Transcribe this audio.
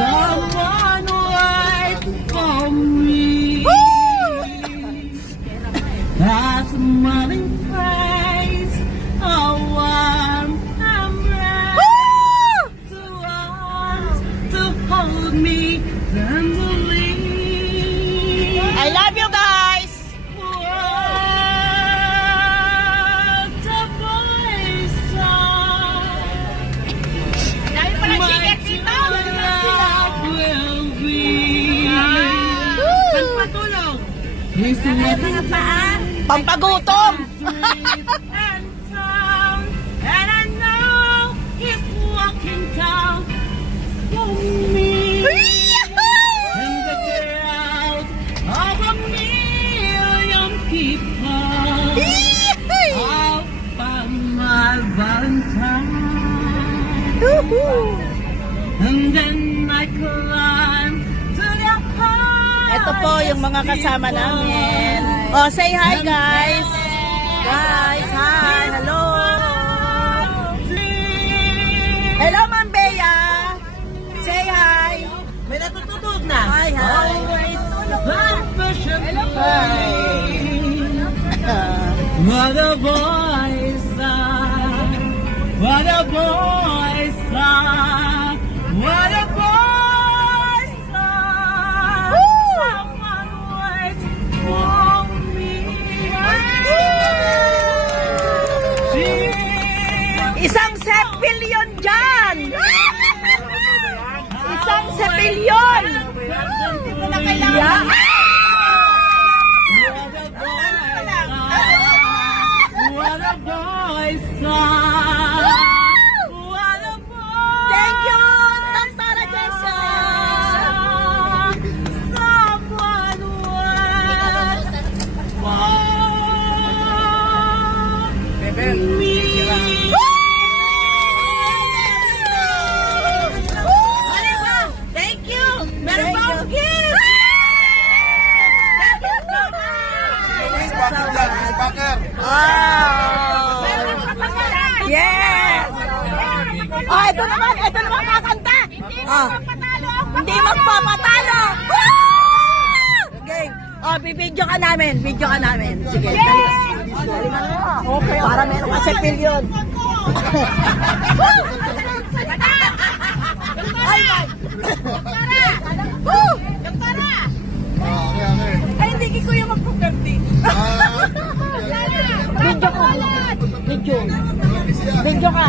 Someone wait for me. A smiling face, a warm embrace, to want to hold me tenderly. I love you guys! What a voice Dahil pala chicken dito! will be. Patulog! He's the Mga paa! Pampagutom! and town, and I know he's walking down for me. In the crowd of a million people, I'll find my Valentine. And then I climb to the high. Ito po yung mga kasama namin. Oh, say hi guys! Guys, hi! Hello! Hello, Ma'am Bea! Say hi! May natutulog na. Hi, hi! Hello po. What a voice, what a voice, what a voice. Someone waits for me. Isang sepilyon dyan! Isang sepilyon! Yeah. What a voice, what a voice. Thank you, Dr. Jessa! Someone waits for me. Thank you! Meron pa akong gift! Thank you so much! Oh! Yes! Oh, ito naman kakanta! Oh. Hindi magpapatalo! Okay. Oh, video ka namin. Sige, dali. Okay. Para meron ka sepilyon. Ay, ay, hindi ki kuya magpuperti. Video ka. Video ka.